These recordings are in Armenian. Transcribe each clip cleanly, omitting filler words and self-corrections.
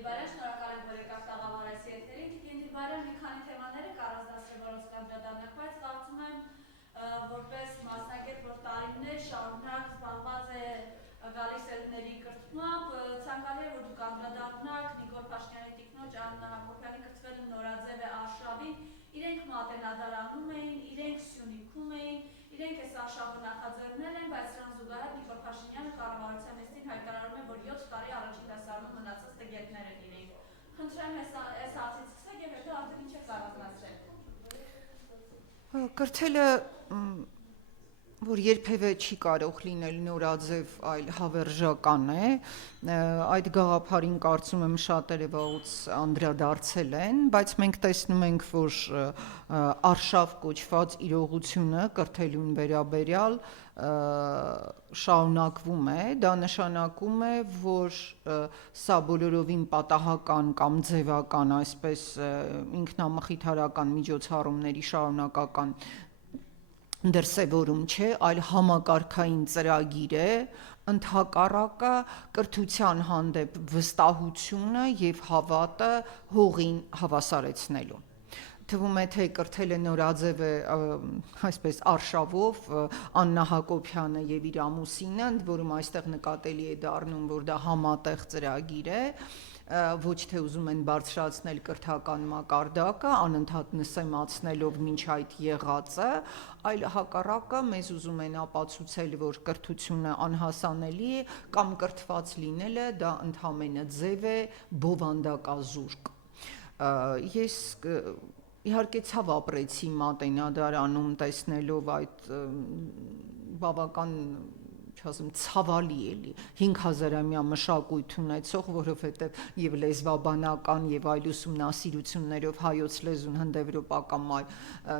Դիլբարյան, շնորհակալ եմ, որ եկաք տաղավարայս եթերին։ Տիկին Դիլբարյան մի քանի թեմաներ եք առանձնացրել, որոնց կանդրադառնանք, բայց կարծում եմ, որպես մասնագետ, որ տարիներ շարունակ զբաղված է գալիս սերունդների կրթմամբ, ցանկալի է, որ դուք անդրադառնաք Նիկոլ Փաշինյանի տիկնոջ Աննա Հակոբյանի կրթվելը նորաձև է Արշավին, իրենք Մատենադարանում էին, իրենք Սյունիքում էին, իրենք այս արշավը նախաձեռնել են, բայց սրան զուգահեռ Նիկոլ Փաշինյանը կառավարության նիստին հայտարարում է, որ 7 տարի առաջին դասարանում մնացած տգետներ են իրենք։ Խնդրեմ այս հարցից սկսեք եւ հետո արդեն ինչ եք առանձնացրել։ Կրթելը որ երբևէ չի կարող լինել նորաձև, այլ հավերժական է, այդ գաղափարին կարծում եմ շատերը վաղուց անդրադարձել են, բայց մենք տեսնում ենք, որ արշավ կոչված իրողությունը կրթելուն վերաբերյալ շարունակվում է, դա նշանակում է, որ սա բոլորովին պատահական կամ ձևական, այսպես ինքնամխիթարական միջոցառումների շարունակական դրսևորում չէ, այլ համակարգային ծրագիր է, ընդհակառակը կրթության հանդեպ վստահությունը եւ հավատը հողին հավասարեցնելու։ Թվում է, թե կրթելը նորաձև է այսպես արշավով Աննա Հակոբյանը եւ իր ամուսինը, ընդ որում այստեղ նկատելի է դառնում, որ դա համատեղ ծրագիր է, ոչ թե ուզում են բարձրացնել կրթական մակարդակը, անընդհատ նսեմացնելով մինչ այդ եղածը, այլ հակառակը մեզ ուզում են ապացուցել, որ կրթությունը անհասանելի է կամ կրթված լինելը դա ընդհանրապես ձև է բովանդակազուրկ։ Ես իհարկե ցավ ապրեցի Մատենադարանում տեսնելով այդ բավական չասեմ ցավալի էլի 5000-ամյա մշակույթ ունեցող, որովհետև եւ լեզվաբանական եւ այլ ուսումնասիրություններով հայոց լեզուն հնդեվրոպական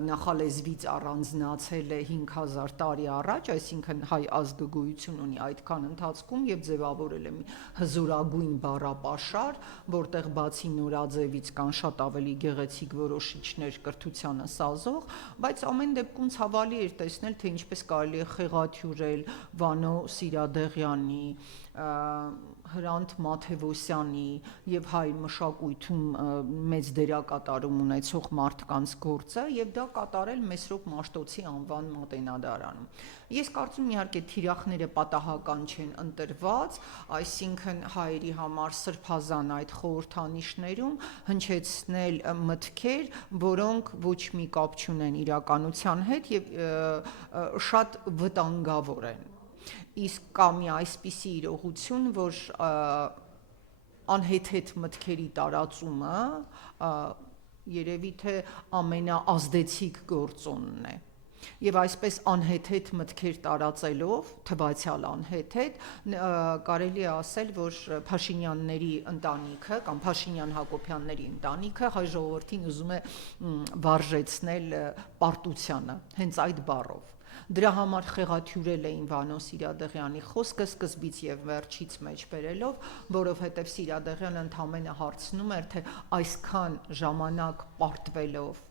նախալեզվից առանձնացել է 5000 տարի առաջ, այսինքն հայ ազգը գոյություն ունի այդքան ընթացքում եւ ձևավորել է մի հզորագույն բառապաշար, որտեղ բացի նորաձևից կան շատ ավելի գեղեցիկ որոշիչներ կրթությանը սազող, բայց ամեն դեպքում ցավալի էր տեսնել, թե ինչպես կարելի է խեղաթյուրել Վանո Սիրադեղյանի, Հրանտ Մաթևոսյանի եւ հայ մշակույթում մեծ դերակատարում ունեցող մարդկանց գործը եւ դա կատարել Մեսրոպ Մաշտոցի անվան Մատենադարանում։ Ես կարծում եմ իհարկե թիրախները պատահական չեն ընտրված, այսինքն հայերի համար սրբազան այդ խորհրդանիշներում հնչեցնել մտքեր, որոնք ոչ մի կապ չունեն իրականության հետ եւ շատ վտանգավոր են։ Իսկ կա մի այսպիսի իրողություն, որ անհեթեթ մտքերի տարածումը երևի թե ամենաազդեցիկ գործոնն է։ Եվ այսպես անհեթեթ մտքեր տարածելով, թվացial անհեթեթ, կարելի է ասել, որ Փաշինյանների ընտանիքը կամ Փաշինյան-Հակոբյանների ընտանիքը հայ ժողովրդին ուզում է վարժեցնել պարտությանը, հենց այդ բառով։ Դրա համար խեղաթյուրել էին Վանո Սիրադեղյանի խոսքը սկզբից եւ վերջից մեջ բերելով, որովհետեւ Սիրադեղյանը ընդամենը հարցնում էր, թե այսքան ժամանակ պարտվելով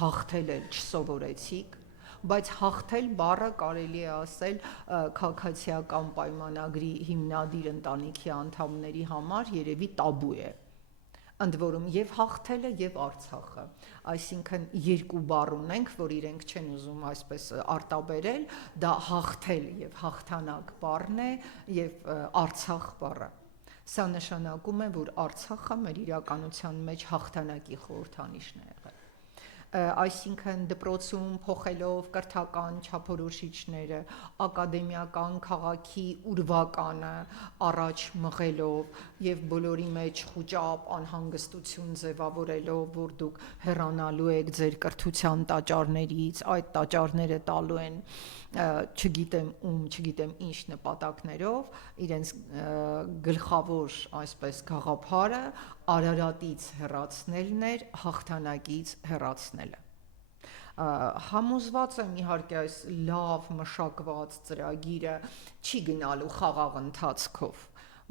հաղթել էլ չսովորեցիք, բայց հաղթել բառը կարելի է ասել քաղաքացիական պայմանագրի հիմնադիր ընտանիքի անդամների համար երևի տաբու է։ Ընդ որում եւ հաղթելը եւ Արցախը, այսինքն երկու բառ ունենք, որ իրենք չեն ուզում այսպես արտաբերել, դա հաղթել եւ հաղթանակ բառն է եւ Արցախ բառը։ Սա նշանակում է, որ Արցախը մեր իրականության մեջ հաղթանակի խորհրդանիշն է եղել։ Այսինքն դպրոցում փոխելով կրթական չափորոշիչները, ակադեմիական քաղաքի ուրվականը առաջ մղելով եւ բոլորի մեջ խուճապ, անհանգստություն ձևավորելով, որ դուք հեռանալու եք ձեր կրթության տաճարներից, այդ տաճարները տալու են չգիտեմ ում, չգիտեմ ինչ նպատակներով, իրենց գլխավոր այսպես գաղափարը Արարատից հեռացնելն էր, հաղթանակից հեռացնելը։ Համոզված եմ իհարկե այս լավ մշակված ծրագիրը չի գնալու խաղաղ ընթացքով,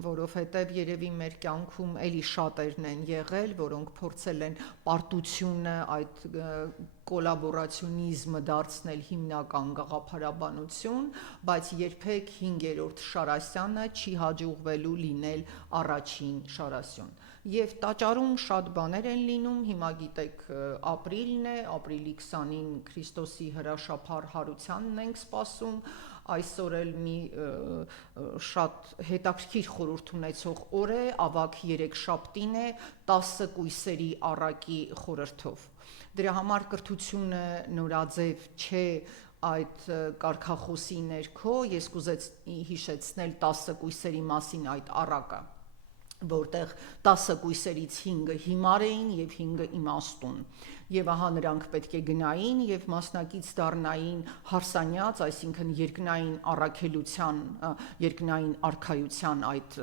որովհետև երևի մեր կյանքում էլի շատերն են եղել, որոնք փորձել են պարտությունը, այդ կոլաբորացիոնիզմը դարձնել հիմնական գաղափարաբանություն, բայց երբեք 5-րդ Շարասյանը չի հաջողվելու լինել առաջին Շարասյուն։ Եվ տաճարում շատ բաներ են լինում, հիմա գիտեք ապրիլն է, ապրիլի 20-ին Քրիստոսի հրաշափառ հարությանն ենք սպասում, այսօր էլ մի շատ հետաքրքիր խորհուրդ ունեցող օր է, ավագ երեքշաբթին է, 10 կույսերի առակի խորհրդով։ Դրա համար կրթությունը նորաձև չէ այդ կարգախոսի ներքո, ես կուզեցի հիշեցնել 10 կույսերի մասին այդ առակը, որտեղ 10 կույսերից 5-ը հիմար էին եւ 5-ը իմաստուն։ Եվ ահա նրանք պետք է գնային եւ մասնակից դառնային հարսանյաց, այսինքն երկնային առաքելության, երկնային արքայության այդ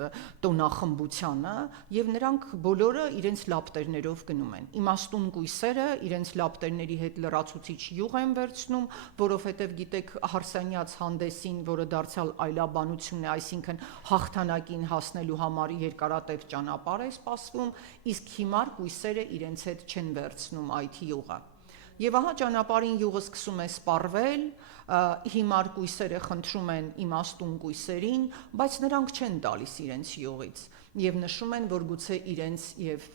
տոնախմբությանը, եւ նրանք բոլորը իրենց լապտերներով գնում են։ Իմաստուն կույսերը իրենց լապտերների հետ լրացուցիչ յուղ են վերցնում, որովհետեւ գիտեք հարսանյաց հանդեսին, որը դարձյալ այլաբանություն է, այսինքն հաղթանակին հասնելու համար երկարատև ճանապարհ է սպասվում, իսկ հիմար կույսերը իրենց հետ չեն վերցնում այդ յուղը։ Եվ ահա ճանապարհին յուղը սկսում է սպառվել, հիմար կույսերը խնդրում են իմաստուն կույսերին, բայց նրանք չեն տալիս իրենց յուղից եւ նշում են, որ գուցե իրենց եւ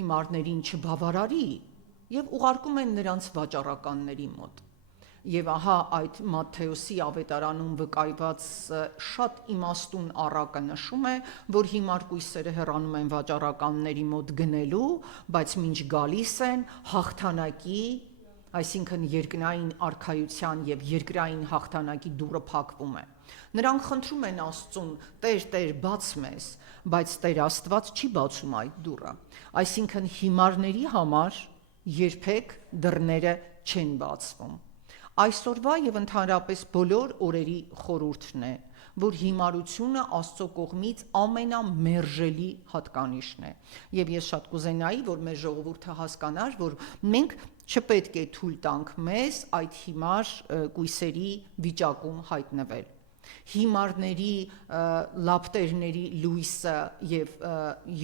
հիմարներին չբավարարի եւ ուղարկում են նրանց վաճառականների մոտ։ Եվ ահա այդ Մատթեոսի ավետարանում վկայված շատ իմաստուն առակը նշում է, որ հիմար կույսերը հեռանում են վաճառականների մոտ գնելու, բայց մինչ գալիս են հաղթանակի, այսինքն երկնային արքայության եւ երկրային հաղթանակի դուռը փակվում է։ Նրանք խնդրում են Աստծուն. Տեր, բաց մեզ, բայց Տեր Աստված չի բացում այդ դուռը։ Այսինքն հիմարների համար երբեք դռները չեն բացվում։ Այսօրվա եւ ընդհանրապես բոլոր օրերի խորհուրդն է, որ հիմարությունը Աստծո կողմից ամենամերժելի հատկանիշն է։ Եվ ես շատ կուզենայի, որ մեր ժողովուրդը հասկանար, որ մենք չպետք է թույլ տանք մեզ այդ հիմար կույսերի վիճակում հայտնվել։ Հիմարների լապտերների լույսը եւ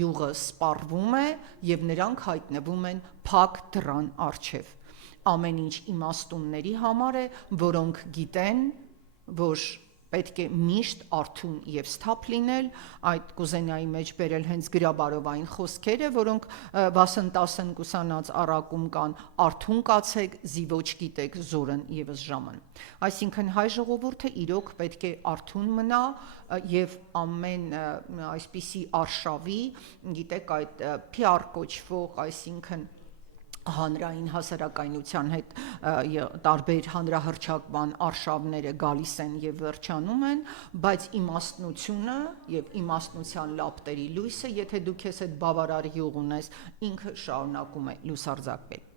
յուղը սպառվում է եւ նրանք հայտնվում են փակ դռան առջև։ Ամեն ինչ իմաստունների համար է, որոնք գիտեն, որ պետք է միշտ արթուն եւ սթափ լինել, այդ կուզենայի մեջ բերել հենց գրաբարովային խոսքերը, որոնք վասնտասն կուսանած առակում կան, արթուն կացեք, զիվոչ գիտեք զորն եւս ժամն։ Այսինքն հայ ժողովուրդը իրոք պետք է արթուն մնա եւ ամեն այսպիսի արշավի, գիտեք, այդ PR կոչվող, այսինքն հանրային հասարակայնության հետ տարբեր հանրահռչակման արշավները գալիս են եւ վերջանում են, բայց իմաստնությունը եւ իմաստնության լապտերի լույսը, եթե դու քեզ հետ բավարար յուղ ունես, ինքը շարունակում է լուսարձակվել։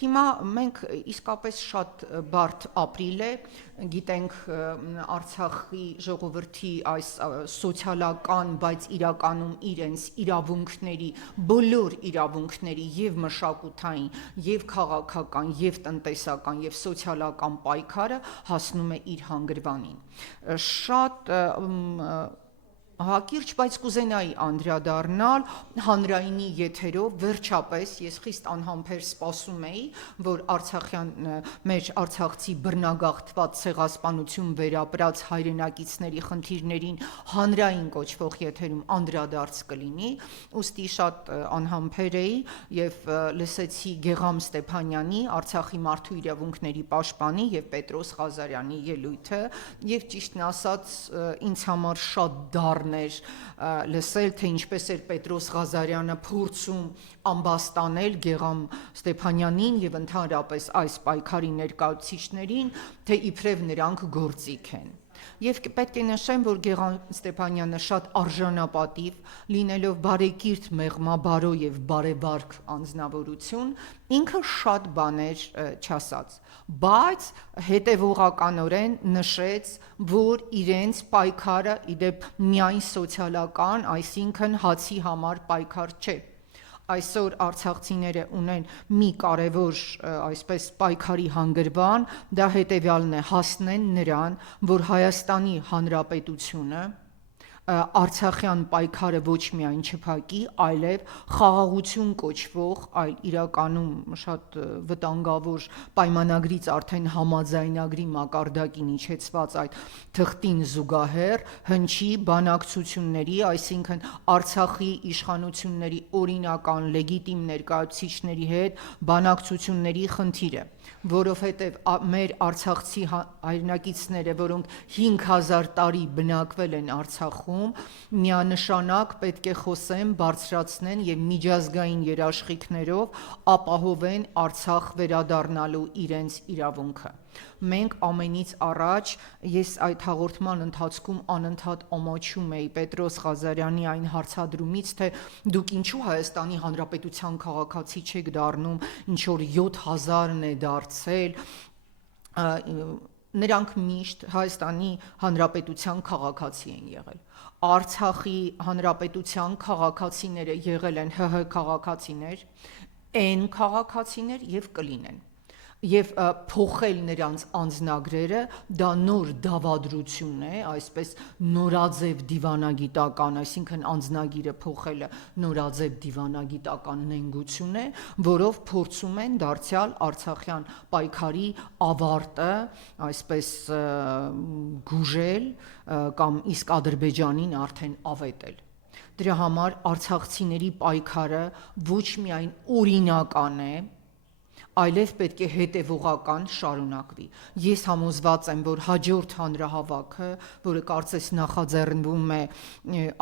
Հիմա մենք իսկապես շատ բարդ ապրիլ է, գիտենք Արցախի ժողովրդի այս սոցիալական, բայց իրականում իրենց իրավունքների, բոլոր իրավունքների եւ մշակութային, եւ քաղաքական, եւ տնտեսական, եւ սոցիալական պայքարը հասնում է իր հանգրվանին։ Շատ հակիրճ, բայց կուզենայի անդրադառնալ հանրայինի եթերով, վերջապես ես խիստ անհամբեր սպասում էի, որ մեր արցախցի բռնագաղթված ցեղասպանություն վերապրած հայրենակիցների խնդիրներին հանրային կոչվող եթերում անդրադարձ կլինի, ուստի շատ անհամբեր էի եւ լսեցի Գեգամ Ստեփանյանի, Արցախի մարդու իրավունքների պաշտպանի եւ Պետրոս Ղազարյանի ելույթը եւ ճիշտն ասած ինձ համար շատ դառն լսել, թե ինչպես էր Պետրոս Ղազարյանը փորձում ամբաստանել Գեգամ Ստեփանյանին եւ ընդհանրապես այս պայքարի ներկայացուցիչներին, թե իբրև նրանք գործիք են։ Եվ պետք է նշեմ, որ Գեգամ Ստեփանյանը շատ արժանապատիվ, լինելով բարեկիրթ, մեղմաբարո եւ բարեբարք անձնավորություն, ինքը շատ բաներ չասաց, բայց հետևողականորեն նշեց, որ իրենց պայքարը իդեպ միայն սոցիալական, այսինքն հացի համար պայքար չէ։ Այսօր արցախցիները ունեն մի կարևոր այսպես պայքարի հանգրվան, դա հետևյալն է՝ հասնեն նրան, որ Հայաստանի Հանրապետությունը Արցախյան պայքարը ոչ միայն չփակի, այլև խաղաղություն կոչվող, այլ իրականում շատ վտանգավոր պայմանագրից արդեն համաձայնագրի մակարդակին իջեցված այդ թղթին զուգահեռ հնչի բանակցությունների, այսինքն Արցախի իշխանությունների օրինական լեգիտիմ ներկայացուցիչների հետ բանակցությունների խնդիրը, որովհետև մեր արցախցի հայրենակիցները, որոնք 5000 տարի բնակվել են Արցախում, միանշանակ պետք է խոսեն, բարձրացնեն եւ միջազգային երաշխիքներով ապահովեն Արցախ վերադառնալու իրենց իրավունքը։ Մենք ամենից առաջ, ես այդ հաղորդման ընթացքում անընդհատ ամաչում էի Պետրոս Ղազարյանի այն հարցադրումից, թե դուք ինչու Հայաստանի Հանրապետության քաղաքացի չեք դառնում, ինչ որ 7000-ն է դարձել, նրանք միշտ Հայաստանի Հանրապետության քաղաքացի են եղել։ Արցախի Հանրապետության քաղաքացիները եղել են ՀՀ քաղաքացիներ, N քաղաքացիներ եւ կլինեն։ Եվ փոխել նրանց անձնագրերը դա նոր դավադրություն է, այսպես նորաձև դիվանագիտական, այսինքն անձնագիրը փոխելը նորաձև դիվանագիտական նենգություն է, որով փորձում են դարձյալ արցախյան պայքարի ավարտը, այսպես գուժել կամ իսկ Ադրբեջանին արդեն ավետել։ Դրա համար արցախցիների պայքարը ոչ միայն օրինական է, այլև պետք է հետևողական շարունակվի։ Ես համոզված եմ, որ հաջորդ հանրահավաքը, որը կարծես նախաձեռնվում է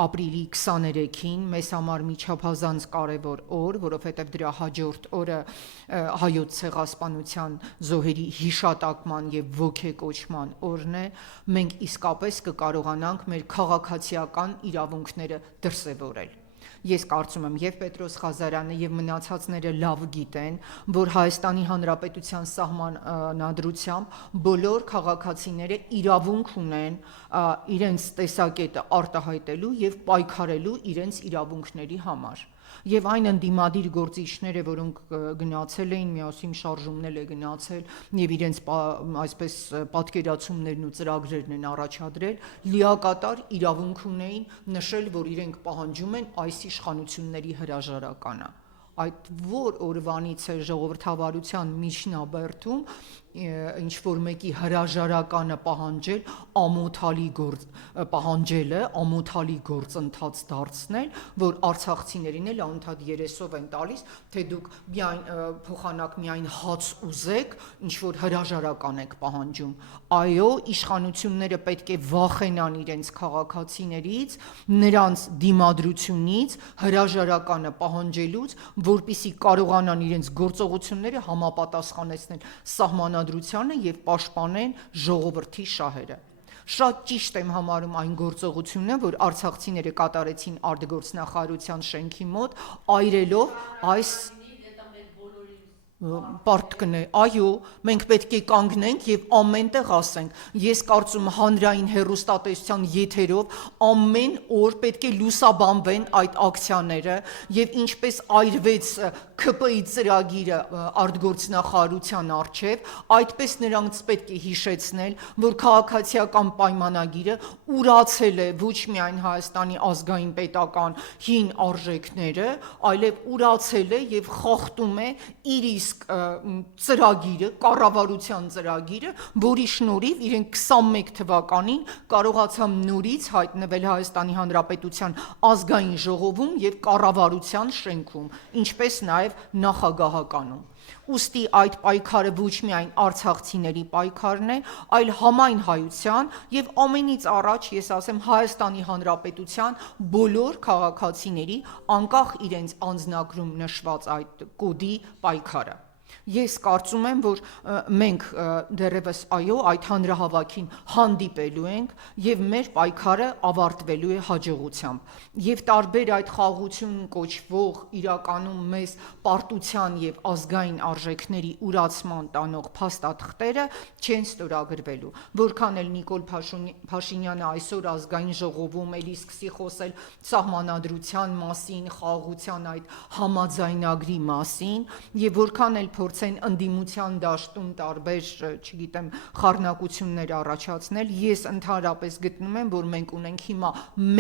ապրիլի 23-ին, մեզ համար մի չափազանց կարևոր օր, որովհետև դրա հաջորդ օրը հայոց ցեղասպանության զոհերի հիշատակման եւ ոգեկոչման օրն է, մենք իսկապես կկարողանանք մեր քաղաքացիական իրավունքները դրսևորել։ Ես կարծում եմ եւ Պետրոս Ղազարյանը եւ մնացածները լավ գիտեն, որ Հայաստանի Հանրապետության սահմանադրությամբ բոլոր քաղաքացիները իրավունք ունեն իրենց տեսակետը արտահայտելու եւ պայքարելու իրենց իրավունքների համար։ Եվ այն ընդդիմադիր գործիչները, որոնք գնացել էին, միասին շարժումներ է գնացել եւ իրենց այսպես պատկերացումներն ու ծրագրերն են առաջադրել, լիակատար իրավունք ունեին նշել, որ իրենք պահանջում են այս իշխանությունների հրաժարականը։ Այդ որ օրվանից է ժողովրդավարության միջնաբերդում ինչ որ մեկի հրաժարականը պահանջելը գործընթաց դարձնել, որ արցախցիներին էլ անընդհատ երեսով են տալիս, թե դուք փոխանակ միայն հաց ուզեք, ինչ որ հրաժարական եք պահանջում։ Այո, իշխանությունները պետք է վախենան իրենց քաղաքացիներից, նրանց դիմադրությունից, հրաժարականը պահանջելուց, որպեսզի կարողանան իրենց գործողությունները համապատասխանեցնել սահմանադրությանը եւ պաշտպանեն ժողովրդի շահերը։ Շատ ճիշտ եմ համարում այն գործողությունը, որ արցախցիները կատարեցին արտգործնախարարության շենքի մոտ, այրելով այս պարտքն է, այո, մենք պետք է կանգնենք եւ ամենտեղ ասենք։ Ես կարծում հանրային հեռուստատեսության եթերով ամեն օր պետք է լուսաբանվեն այդ ակցիաները եւ ինչպես այրվեց ՔՊ-ի ծրագիրը արտգործնախարարության առջև, այդպես նրանց պետք է հիշեցնել, որ քաղաքացիական պայմանագիրը urացել է ոչ միայն Հայաստանի ազգային պետական հին արժեքները, այլև urացել է եւ խախտում է իր ծրագիրը, կառավարության ծրագիրը, որի շնորհիվ իրենք 21 թվականին կարողացան նորից հայտնվել Հայաստանի Հանրապետության ազգային ժողովում եւ կառավարության շենքում, ինչպես նաեւ նախագահականում։ Ուստի այդ պայքարը ոչ միայն արցախցիների պայքարն է, այլ համայն հայության եւ ամենից առաջ ես ասեմ Հայաստանի Հանրապետության բոլոր քաղաքացիների անկախ իրենց անձնագրում նշված այդ կոդի պայքարը։ Ես կարծում եմ, որ մենք դեռևս այո այդ հանրահավաքին հանդիպելու ենք եւ մեր պայքարը ավարտվելու է հաջողությամբ եւ տարբեր այդ խաղաղություն կոչվող իրականում մեզ պարտության եւ ազգային արժեքների ուրացման տանող փաստաթղթերը չեն ստորագրվելու, որքան էլ Նիկոլ Փաշինյանը այսօր ազգային ժողովում էլի սկսի խոսել սահմանադրության մասին, խաղաղության այդ համաձայնագրի մասին եւ որքան էլ փորձեն ընդդիմության դաշտում տարբեր, չգիտեմ, խառնակություններ առաջացնել, ես ընդհանրապես գտնում եմ, որ մենք ունենք հիմա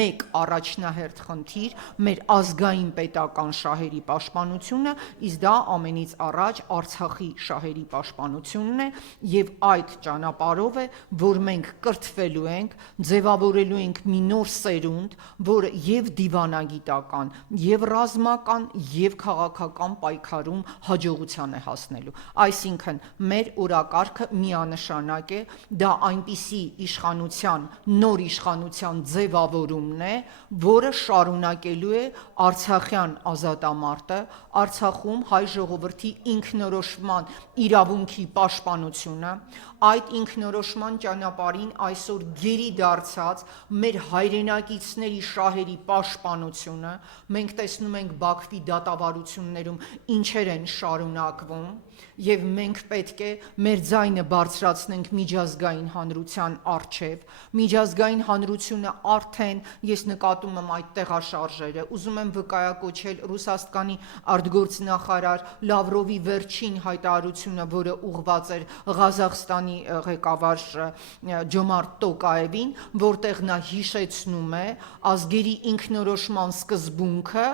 մեկ առաջնահերթ խնդիր, մեր ազգային պետական շահերի պաշտպանությունը, իսկ դա ամենից առաջ Արցախի շահերի պաշտպանությունն է, եւ այդ ճանապարհով է, որ մենք կրթվելու ենք, ձևավորելու ենք մի նոր սերունդ, որը եւ դիվանագիտական, եւ ռազմական, եւ քաղաքական պայքարում հաջողության է հասնելու։ Այսինքն մեր օրակարգը միանշանակ է, դա այնպիսի իշխանության, նոր իշխանության ձևավորումն է, որը շարունակելու է արցախյան ազատամարտը, Արցախում հայ ժողովրդի ինքնորոշման իրավունքի պաշտպանությունը, այդ ինքնորոշման ճանապարհին այսօր գերի դարձած մեր հայրենակիցների շահերի պաշտպանությունը, մենք տեսնում ենք Բաքվի դատավարություններում ինչեր են շարունակվում, եւ մենք պետք է մեր ձայնը բարձրացնենք միջազգային հանրության առջև, միջազգային հանրությունը արդեն, ես նկատում եմ այդ տեղաշարժերը, ուզում եմ վկայակոչել Ռուսաստանի արտգործնախարար Լավրովի վերջին հայտարարությունը, որը ուղղված էր Ղազախստանի ղեկավար Ջոմարտ Տոկաևին, որտեղ նա հիշեցնում է ազգերի ինքնորոշման սկզբունքը,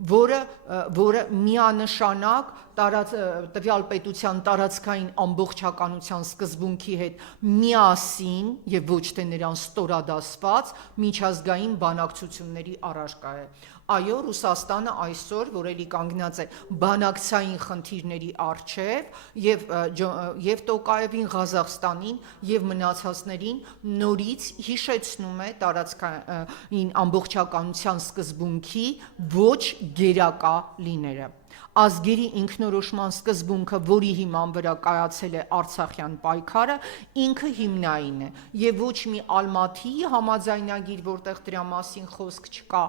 որը միանշանակ տվյալ պետության տարածքային ամբողջականության սկզբունքի հետ միասին եւ ոչ թե նրան ստորադասված միջազգային բանակցությունների առարկա է։ Այո, Ռուսաստանը այսօր, որ էլի կանգնած է բանակցային խնդիրների առջև եւ Տոկաևին, Ղազախստանին եւ մնացածներին նորից հիշեցնում է տարածքային ամբողջականության սկզբունքի ոչ գերակա լինելը։ Ազգերի ինքնորոշման սկզբունքը, որի հիման վրա կայացել է Արցախյան պայքարը, ինքը հիմնային է եւ ոչ մի Ալմաթիի համաձայնագիր, որտեղ դրա մասին խոսք չկա,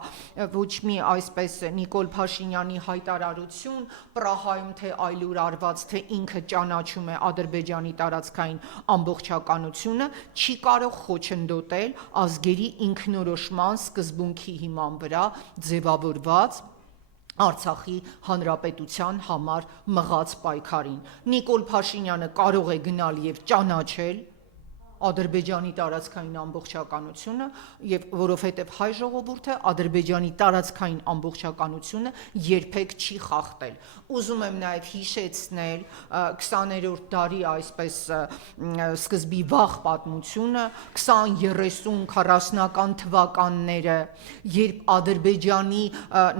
ոչ մի այսպես Նիկոլ Փաշինյանի հայտարարություն Պրահայում թե այլուր արված, թե ինքը ճանաչում է Ադրբեջանի տարածքային ամբողջականությունը, չի կարող խոչընդոտել ազգերի ինքնորոշման սկզբունքի հիման վրա ձևավորված Արցախի հանրապետության համար մղած պայքարին։ Նիկոլ Փաշինյանը կարող է գնալ եւ ճանաչել Ադրբեջանի տարածքային ամբողջականությունը եւ որովհետեւ հայ ժողովուրդը Ադրբեջանի տարածքային ամբողջականությունը երբեք չի խախտել։ Ուզում եմ նաեւ հիշեցնել 20-րդ դարի այսպես սկզբի վաղ պատմությունը, 20, 30, 40-ական թվականները, երբ Ադրբեջանի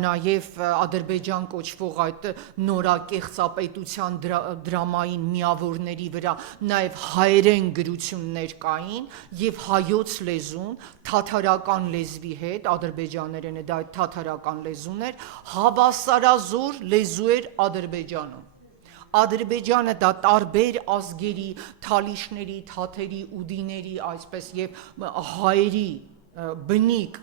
նաեւ Ադրբեջան կոչվող այդ նորակեղծապետության դրամային միավորների վրա նաեւ հայերեն գրություններ կային եւ հայոց լեզուն թաթարական լեզվի հետ, ադրբեջաներենը դա այդ թաթարական լեզուն էր, հավասարազոր լեզու էր Ադրբեջանում։ Ադրբեջանը դա տարբեր ազգերի, թալիշների, թաթերի, ուդիների, այսպես եւ հայերի բնիկ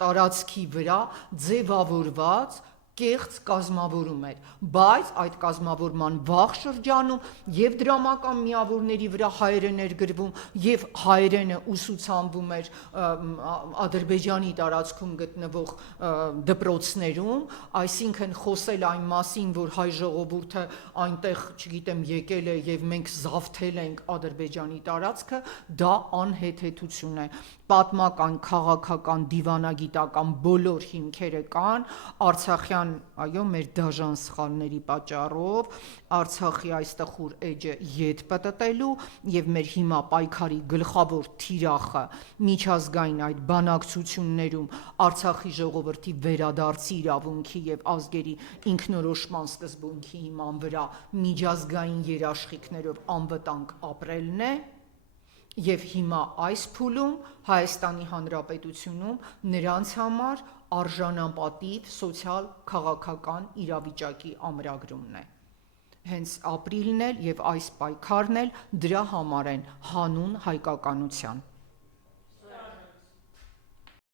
տարածքի վրա ձևավորված կեղծ կազմավորում էր, բայց այդ կազմավորման վաղ շրջանում եւ դրամական միավորների վրա հայերեն էր գրվում եւ հայերենը ուսուցանվում էր Ադրբեջանի տարածքում գտնվող դպրոցներում, այսինքն խոսել այն մասին, որ հայ ժողովուրդը այնտեղ, չգիտեմ, եկել է եւ մենք զավթել ենք Ադրբեջանի տարածքը, դա անհեթեթություն է։ Պատմական, քաղաքական, դիվանագիտական բոլոր հիմքերը կան, Արցախյան այո, մեր դաժան սխալների պատճառով Արցախի այս տխուր էջը ետ պտտելու եւ մեր հիմա պայքարի գլխավոր թիրախը միջազգային այդ բանակցություններում Արցախի ժողովրդի վերադարձի իրավունքի եւ ազգերի ինքնորոշման սկզբունքի հիման վրա միջազգային երաշխիքներով անվտանգ ապրելն է եւ հիմա այս փուլում Հայաստանի Հանրապետությունում նրանց համար արժանապատիվ սոցիալ-քաղաքական իրավիճակի ամրագրումն է։ Հենց ապրիլն էլ եւ այս պայքարն էլ դրա համար են հանուն հայկականության։